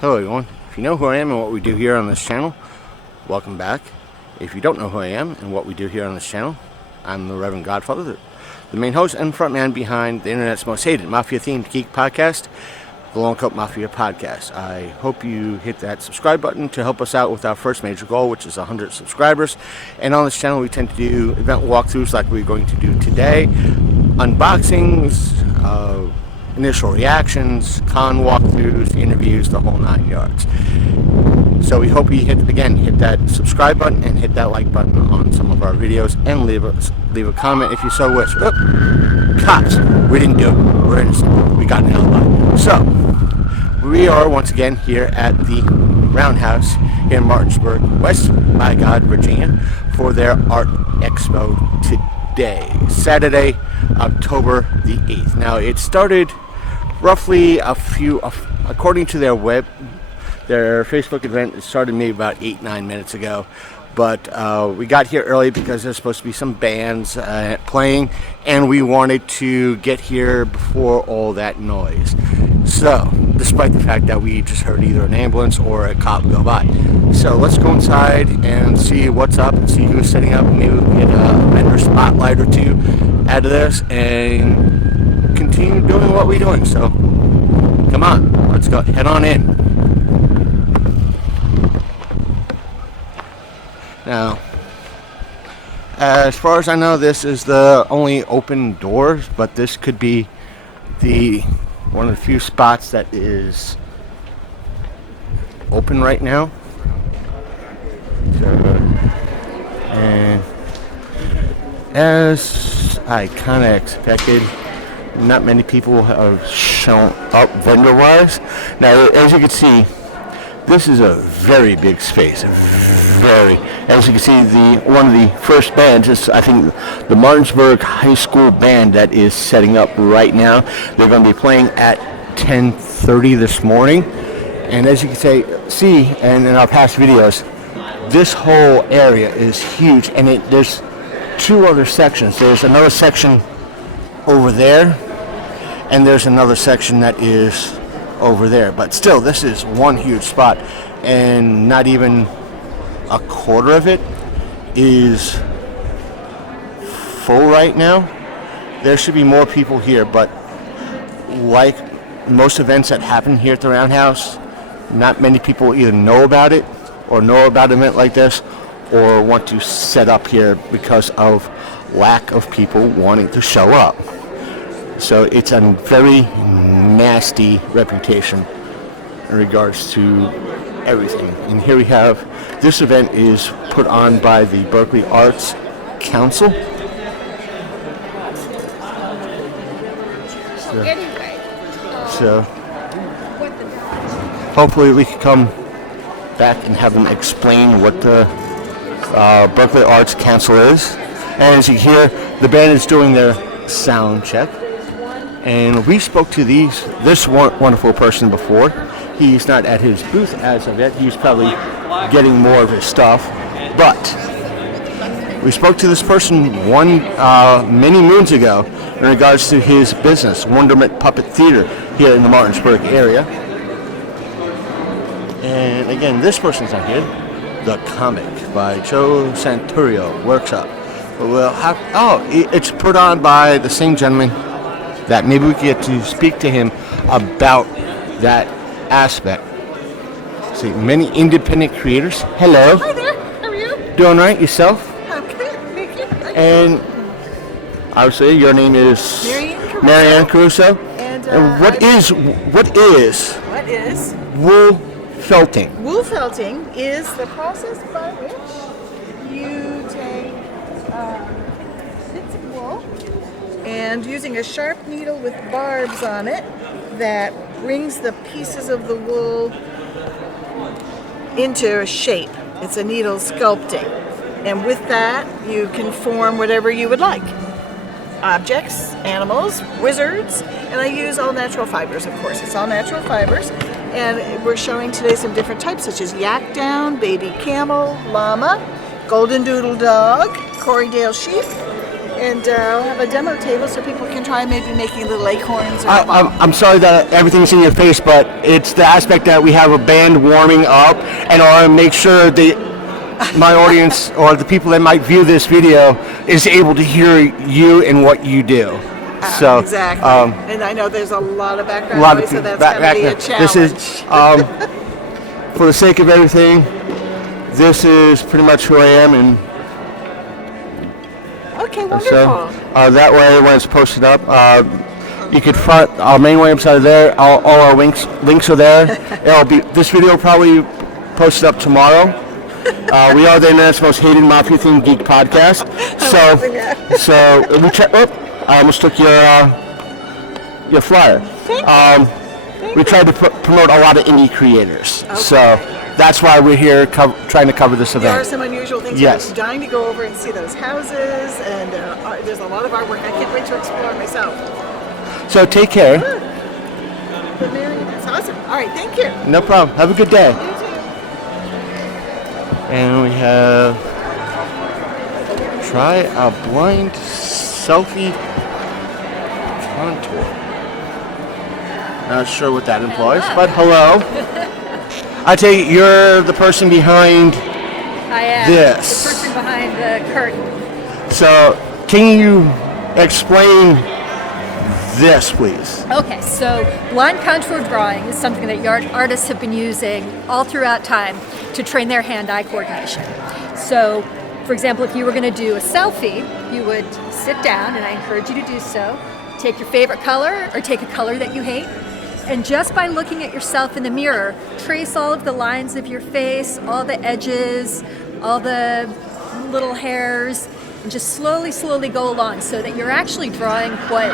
Hello everyone, if you know who I am and what we do here on this channel, welcome back. If you don't know who I am and what we do here on this channel, I'm the Reverend Godfather, the main host and frontman behind the internet's most hated Mafia-themed geek podcast, the Long Coat Mafia Podcast. I hope you hit that subscribe button to help us out with our first major goal, which is 100 subscribers. And on this channel we tend to do event walkthroughs like we're going to do today, unboxings, initial reactions, con walkthroughs, interviews, the whole 9 yards. So we hope you hit that subscribe button and hit that like button on some of our videos and leave a comment if you so wish. Oh, cops, we didn't do it. We're innocent. We got an alibi. So we are once again here at the Roundhouse here in Martinsburg, West by God, Virginia, for their Art Expo today, Saturday, October the 8th. Now it started roughly according to their Facebook event, it started maybe about 8-9 minutes ago. But we got here early because there's supposed to be some bands playing, and we wanted to get here before all that noise. So, despite the fact that we just heard either an ambulance or a cop go by. So let's go inside and see what's up and see who's setting up. Maybe we can get a vendor spotlight or two out of this and continue doing what we're doing. So, come on, let's go, head on in. Now, as far as I know, this is the only open doors, but this could be one of the few spots that is open right now. So, and as I kind of expected, not many people have shown up vendor-wise. Now, as you can see, this is a very big space. As you can see, one of the first bands is, I think, the Martinsburg High School band that is setting up right now. They're going to be playing at 10:30 this morning. And as you can see, and in our past videos, this whole area is huge. And there's two other sections. There's another section over there, and there's another section that is over there. But still, this is one huge spot, and not even a quarter of it is full right now. There should be more people here, but like most events that happen here at the Roundhouse, not many people either know about it or know about an event like this or want to set up here because of lack of people wanting to show up. So it's a very nasty reputation in regards to everything. And here we have, this event is put on by the Berkeley Arts Council. So hopefully we can come back and have them explain what the Berkeley Arts Council is. And as you hear, the band is doing their sound check. And we spoke to this wonderful person before. He's not at his booth as of yet. He's probably getting more of his stuff. But we spoke to this person many moons ago in regards to his business, Wondermet Puppet Theater, here in the Martinsburg area. And again, this person's not here. The Comic by Joe Santurio Workshop. It's put on by the same gentleman that maybe we could get to speak to him about that aspect. See, many independent creators. Hello. Hi there. How are you? Doing right? Yourself? Okay. Thank you. And obviously, your name is Marianne Caruso. And what is wool felting? Wool felting is the process by which you take bits of wool and using a sharp needle with barbs on it that brings the pieces of the wool into a shape. It's a needle sculpting. And with that, you can form whatever you would like. Objects, animals, wizards, and I use all natural fibers, of course. It's all natural fibers. And we're showing today some different types, such as yak down, baby camel, llama, golden doodle dog, Corriedale sheep, And I'll have a demo table so people can try maybe making little acorns. Or I'm sorry that everything's in your face, but it's the aspect that we have a band warming up, and I want to make sure my audience or the people that might view this video is able to hear you and what you do. So exactly. And I know there's a lot of background noise, so that's going to be a challenge. This is, for the sake of everything, this is pretty much who I am, and okay, wonderful. So that way, when it's posted up, you could find our main website there. All our links are there. This video will probably posted up tomorrow. We are the internet's most hated mafia themed geek podcast. So we check. I almost took your flyer. We tried to promote a lot of indie creators. Okay. So that's why we're here trying to cover this event. There are some unusual things. Yes. I'm dying to go over and see those houses, and there's a lot of artwork. I can't wait to explore myself. So take care. But Mary, that's awesome. All right, thank you. No problem. Have a good day. You too. And we have try a blind selfie contour. Not sure what that implies, but hello. I take it you're the person behind I am this. the person behind the curtain. So, can you explain this, please? Okay, so blind contour drawing is something that artists have been using all throughout time to train their hand-eye coordination. So, for example, if you were going to do a selfie, you would sit down, and I encourage you to do so. Take your favorite color, or take a color that you hate, and just by looking at yourself in the mirror, trace all of the lines of your face, all the edges, all the little hairs, and just slowly go along so that you're actually drawing what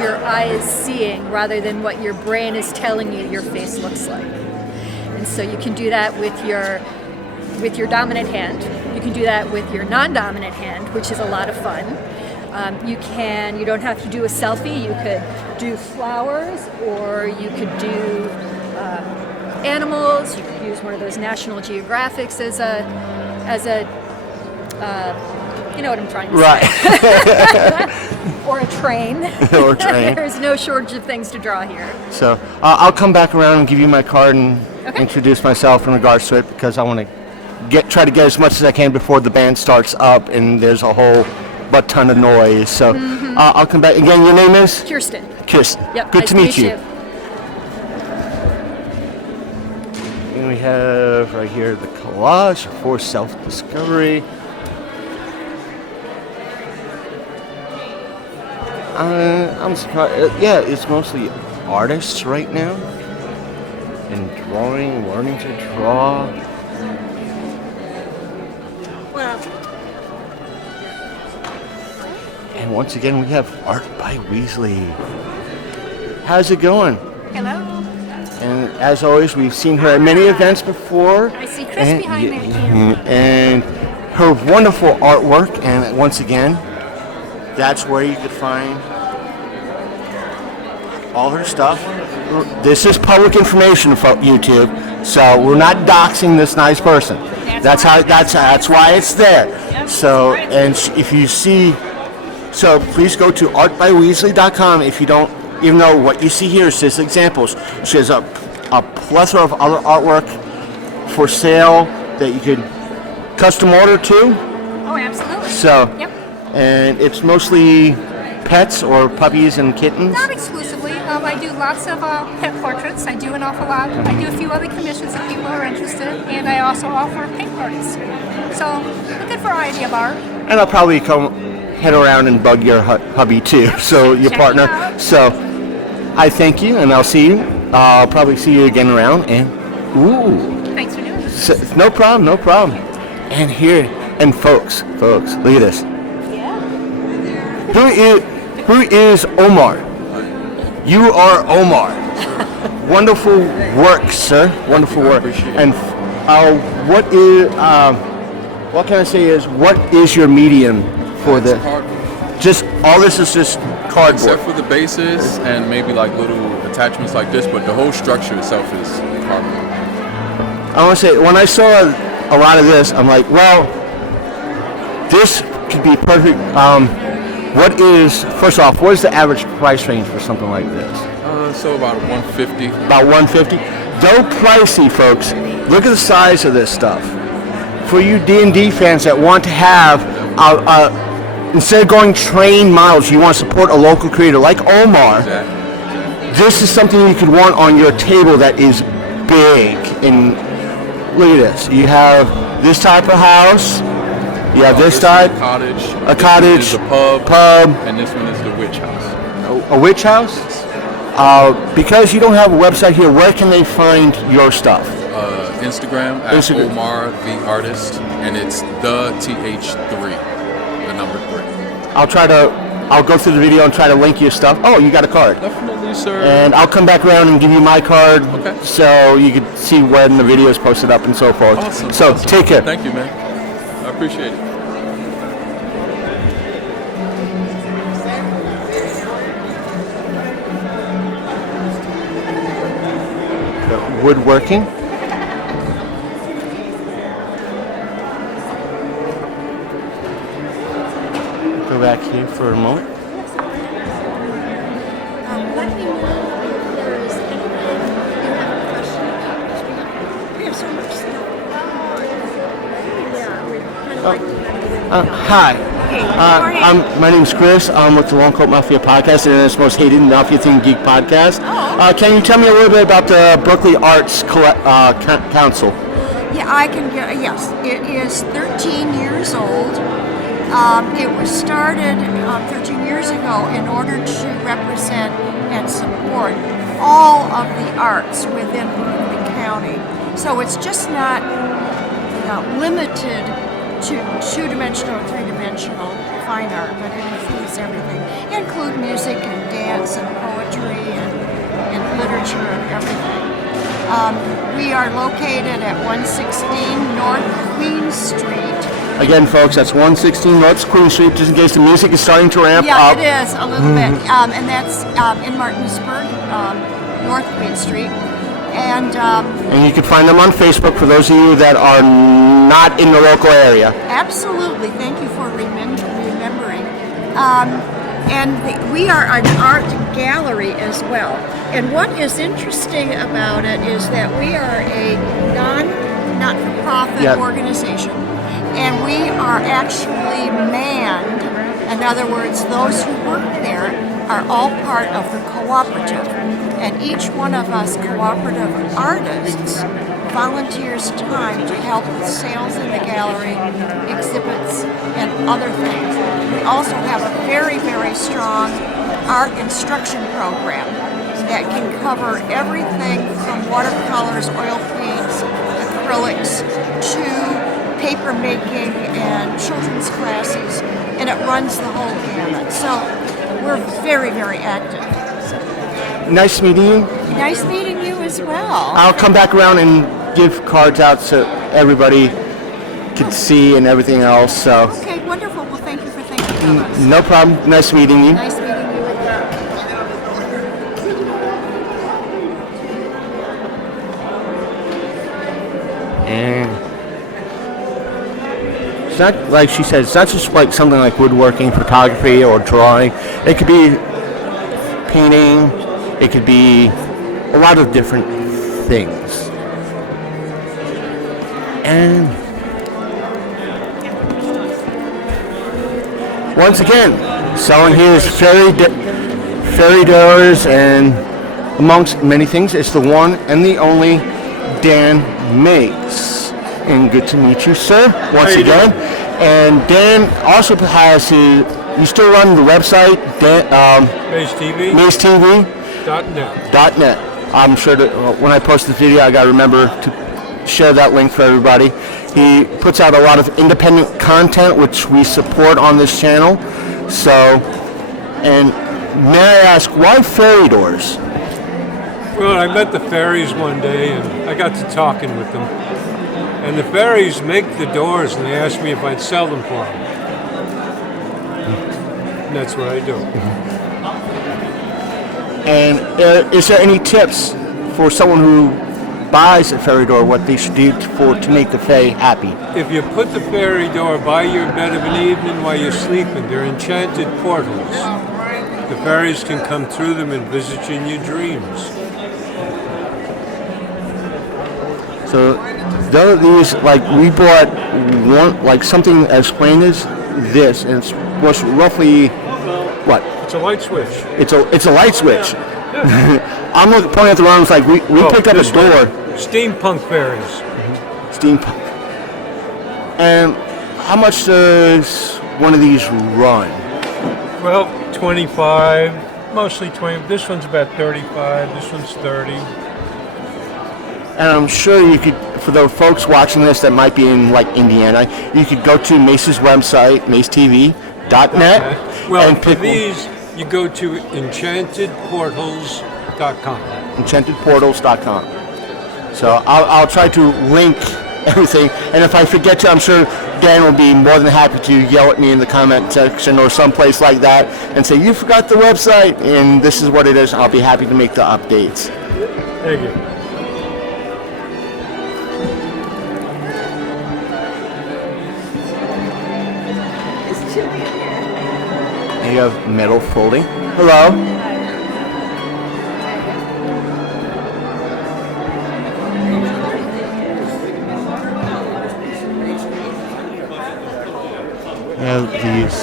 your eye is seeing rather than what your brain is telling you your face looks like. And so you can do that with your dominant hand. You can do that with your non-dominant hand, which is a lot of fun. You don't have to do a selfie. You could do flowers, or you could do animals. You could use one of those National Geographics as a you know what I'm trying to say. Or a train. Or a train. There's no shortage of things to draw here. So I'll come back around and give you my card and introduce myself in regards to it, because I want to try to get as much as I can before the band starts up and there's a whole ton of noise. So I'll come back. Again, your name is? Kirsten. Kirsten. Yep. Good nice to meet you. you. And we have right here the collage for self-discovery. I'm surprised. Yeah, it's mostly artists right now. And drawing, learning to draw. Well. And once again, we have art by Weasley. How's it going? Hello. And as always, we've seen her at many events before. I see Chris behind there too. And her wonderful artwork. And once again, that's where you could find all her stuff. This is public information for YouTube, so we're not doxing this nice person. That's why it's there. So, and if you see, so please go to artbyweasley.com. If you don't even know what you see here is just examples. She has a plethora of other artwork for sale that you could custom order to. Oh, absolutely. So, yep. And it's mostly pets or puppies and kittens? Not exclusively. I do lots of pet portraits. I do an awful lot. I do a few other commissions if people are interested, and I also offer paint parties. So a good variety of art. And I'll probably head around and bug your hubby too, so your Check partner. it out. So I thank you, and I'll see you. I'll probably see you again around. And Thanks for doing this. so, no problem. And here, and folks, look at this. Who is Omar? You are Omar. Wonderful work, sir. Wonderful work. And what can I say is, what is your medium for the? Cardboard. Just all this is just cardboard. Except for the bases and maybe like little attachments like this, but the whole structure itself is cardboard. I want to say, when I saw a lot of this, I'm like, well, this could be perfect. First off, what is the average price range for something like this? So about 150. About 150. Though pricey, folks, look at the size of this stuff. For you D&D fans that want to have, instead of going trained models, you want to support a local creator like Omar. Exactly. This is something you could want on your table that is big. And look at this. You have this type of house. You have this type. A cottage. This is a pub. And this one is the witch house. A witch house? Because you don't have a website here, where can they find your stuff? Instagram at Omar the Artist, and it's the TH3, the number 3. I'll go through the video and try to link your stuff. Oh, you got a card. Definitely, sir. And I'll come back around and give you my card, so you can see when the video is posted up and so forth. Awesome. So take care. Thank you, man. I appreciate it. Woodworking. Go back here for a moment. Let me know if there is anything you have a question about. We have so much stuff. Yeah, we're kind of like... Hi. My name's Chris. I'm with the Long Coat Mafia podcast, and it's the most hated Mafia Thing Geek podcast. Can you tell me a little bit about the Berkeley Arts Council? Yeah, I can get, yes. It is 13 years old. It was started 13 years ago in order to represent and support all of the arts within Berkeley County. So it's just not limited to two-dimensional, three-dimensional fine art, but it includes everything. It includes music and dance and poetry and literature and everything. We are located at 116 North Queen Street. Again, folks, that's 116 North Queen Street, just in case the music is starting to ramp up. Yeah, it is, a little bit. And that's in Martinsburg, North Queen Street. And you can find them on Facebook for those of you that are not in the local area. Absolutely. Thank you for remembering. We are an art gallery as well. And what is interesting about it is that we are a not-for-profit organization. And we are actually manned. In other words, those who work there are all part of the cooperative. And each one of us cooperative artists volunteers time to help with sales in the gallery, exhibits, and other things. We also have a very, very strong art instruction program that can cover everything from watercolors, oil paints, acrylics, to paper making and children's classes, and it runs the whole gamut. So we're very, very active. Nice meeting you. Nice meeting you as well. I'll come back around and give cards out so everybody can see and everything else. So. Okay, wonderful. Well, thank you for thinking of us. No problem. Nice meeting you. Nice meeting you as well. And it's not, like she said, it's not just like something like woodworking, photography, or drawing. It could be painting. It could be a lot of different things. And once again, selling here is fairy doors, and amongst many things, it's the one and the only Dan Mace. And good to meet you, sir, once again. And Dan also has his, you still run the website, Mace TV. .net. I'm sure that when I post this video, I got to remember to share that link for everybody. He puts out a lot of independent content, which we support on this channel. So, and may I ask, why fairy doors? Well, I met the fairies one day, and I got to talking with them. And the fairies make the doors, and they asked me if I'd sell them for them. And that's what I do. And is there any tips for someone who buys a fairy door what they should do to make the fae happy. If you put the fairy door by your bed of an evening while you're sleeping, they're enchanted portals. The fairies can come through them and visit you in your dreams. So the other these, like we bought one, like something as plain as this, and it was roughly what? It's a light switch. It's a light switch. I'm pointing at the wrong. It's like we picked up a door. Steampunk fairies. Steampunk. And how much does one of these run? Well, 25, mostly 20. This one's about 35. This one's 30. And I'm sure you could, for the folks watching this that might be in like Indiana, you could go to Mace's website, macetv.net. Well, and for these, you go to enchantedportals.com. Enchantedportals.com. So I'll try to link everything, and if I forget to, I'm sure Dan will be more than happy to yell at me in the comment section or someplace like that and say, you forgot the website, and this is what it is. I'll be happy to make the updates. Thank you. You have metal folding. Hello. You have these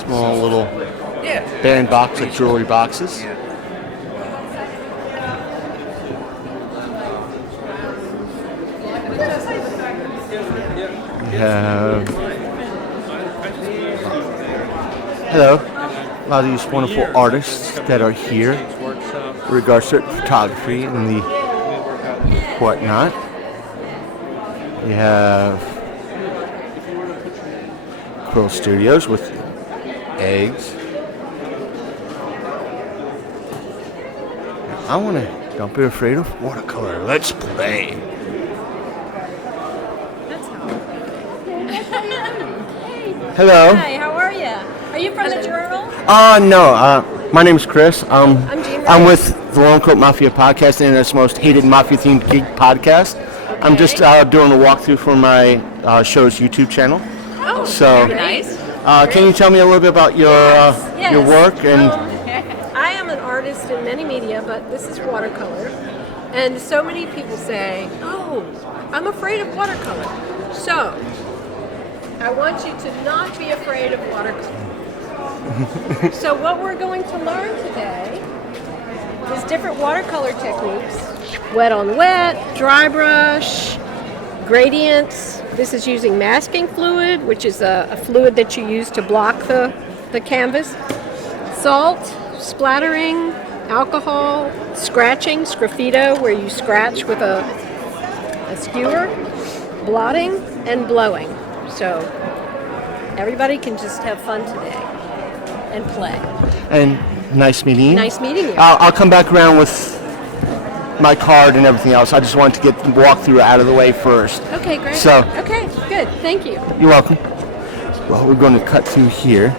small little band box, like jewelry boxes. Hello, a lot of these wonderful artists that are here in regards to photography and the whatnot. You have Quill Studios with eggs. Don't be afraid of watercolor. Let's play. Hello. Hi, how are you? Are you from the Journal? No. My name's Chris. I'm Jean. I'm with the Lone Coat Mafia podcast, the internet's most hated mafia-themed geek podcast. Okay. I'm just doing a walkthrough for my show's YouTube channel. Oh, so very nice. Can you tell me a little bit about your work? And I am an artist in many media, but this is watercolor. And so many people say, "Oh, I'm afraid of watercolor." So I want you to not be afraid of watercolor. So what we're going to learn today is different watercolor techniques. Wet on wet, dry brush, gradients. This is using masking fluid, which is a fluid that you use to block the canvas. Salt, splattering, alcohol, scratching, sgraffito, where you scratch with a skewer, blotting, and blowing. So everybody can just have fun today and play. And nice meeting you. Nice meeting you. I'll come back around with my card and everything else. I just wanted to get the walkthrough out of the way first. Okay, great. So, okay, good. Thank you. You're welcome. Well, we're going to cut through here.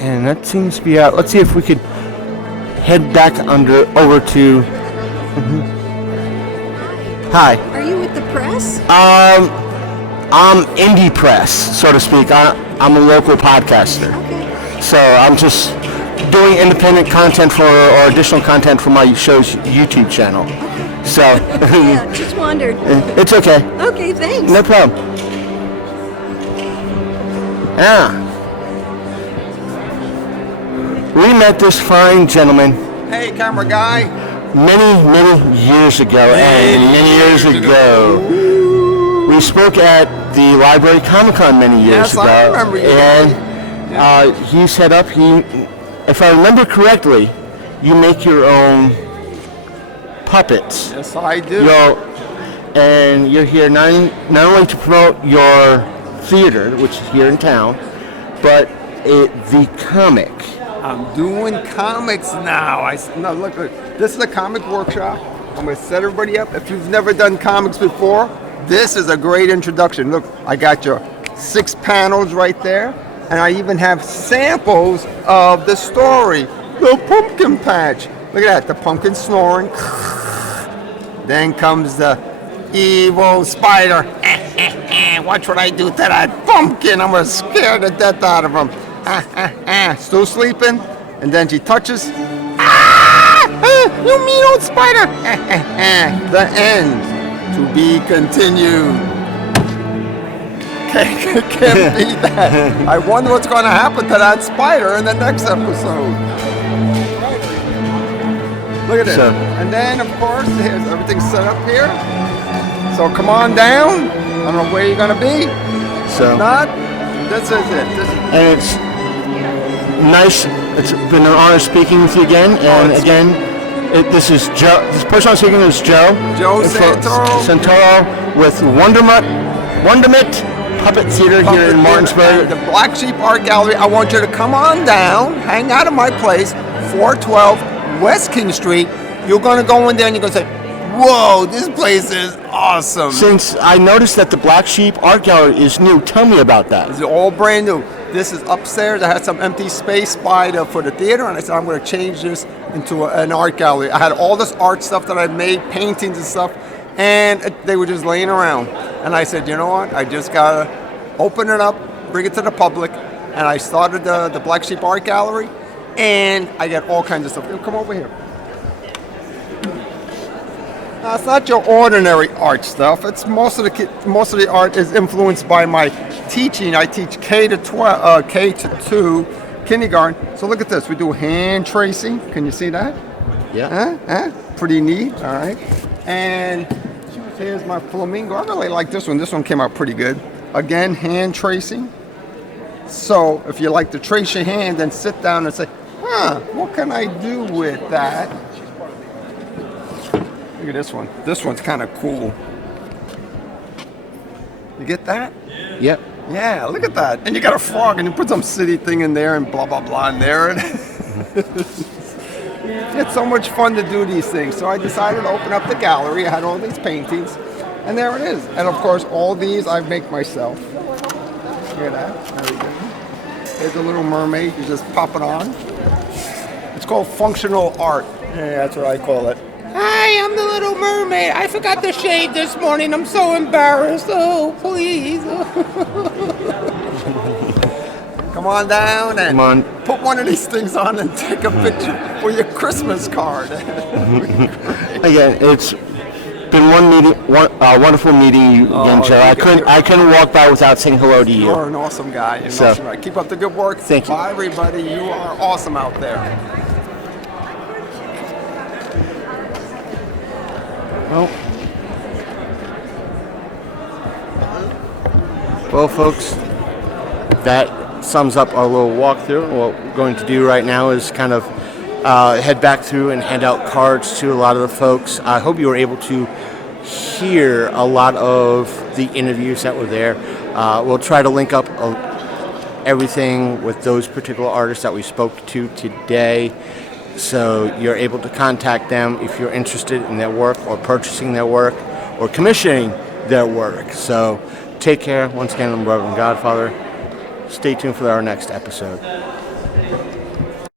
And that seems to be out. Let's see if we could head back over to... Hi. Are you with the press? I'm indie press, so to speak. I'm a local podcaster. Okay. So I'm just doing independent content or additional content for my show's YouTube channel. Okay. So yeah, just wondered. It's okay. Okay, thanks. No problem. Yeah. We met this fine gentleman. Hey, camera guy. Many years ago. Many years ago. We spoke at the Library Comic-Con many years ago. Yes, I remember you. And he set up, if I remember correctly, you make your own puppets. Yes, I do. And you're here not only to promote your theater, which is here in town, but the comic. I'm doing comics now. No, look, this is a comic workshop. I'm going to set everybody up. If you've never done comics before, this is a great introduction. Look, I got your 6 panels right there. And I even have samples of the story, the pumpkin patch. Look at that, the pumpkin snoring. Then comes the evil spider. Watch what I do to that pumpkin. I'm going to scare the death out of him. Still sleeping. And then she touches. You mean old spider. The end. To be continued. Can't beat that. I wonder what's going to happen to that spider in the next episode. Look at this. And then, of course, here's everything set up here. So come on down. I don't know where you're going to be. So if not, this is it. And it's nice. It's been an honor speaking with you again. And again, this is Joe. This person I'm speaking is Joe. Joe Santoro with Wondermet Puppet Theater here in Martinsburg. The Black Sheep Art Gallery. I want you to come on down, hang out at my place, 412 West King Street. You're going to go in there and you're going to say, whoa, this place is awesome. Since I noticed that the Black Sheep Art Gallery is new, tell me about that. It's all brand new. This is upstairs. I had some empty space for the theater, and I said I'm going to change this into an art gallery. I had all this art stuff that I made, paintings and stuff, and they were just laying around. And I said, you know what? I just got to open it up, bring it to the public, and I started the Black Sheep Art Gallery, and I get all kinds of stuff. Come over here. Now, it's not your ordinary art stuff. It's most of the art is influenced by my teaching. I teach K to 2 kindergarten. So look at this. We do hand tracing. Can you see that? Yeah. Pretty neat. All right. And here's my flamingo. I really like this one. This one came out pretty good. Again, hand tracing. So if you like to trace your hand, then sit down and say, what can I do with that? Look at this one. This one's kind of cool. You get that? Yep. Yeah, look at that. And you got a frog, and you put some city thing in there and blah, blah, blah in there. It's so much fun to do these things. So I decided to open up the gallery. I had all these paintings, and there it is. And of course, all these I make myself. Look at that. There we go. There's a little mermaid. You just pop it on. It's called functional art. Yeah, that's what I call it. Hi, I'm the little mermaid. I forgot to shave this morning. I'm so embarrassed. Oh, please. Come on down and put one of these things on and take a picture for your Christmas card. Again, it's been wonderful meeting you again, Joe. I couldn't walk by without saying hello to you. You're an awesome guy. Awesome guy. Keep up the good work. Thank you. Bye, everybody. You are awesome out there. Well, folks, that sums up our little walkthrough. What we're going to do right now is kind of head back through and hand out cards to a lot of the folks. I hope you were able to hear a lot of the interviews that were there. We'll try to link up everything with those particular artists that we spoke to today, so you're able to contact them if you're interested in their work or purchasing their work or commissioning their work. So take care. Once again, I'm Reverend Godfather. Stay tuned for our next episode.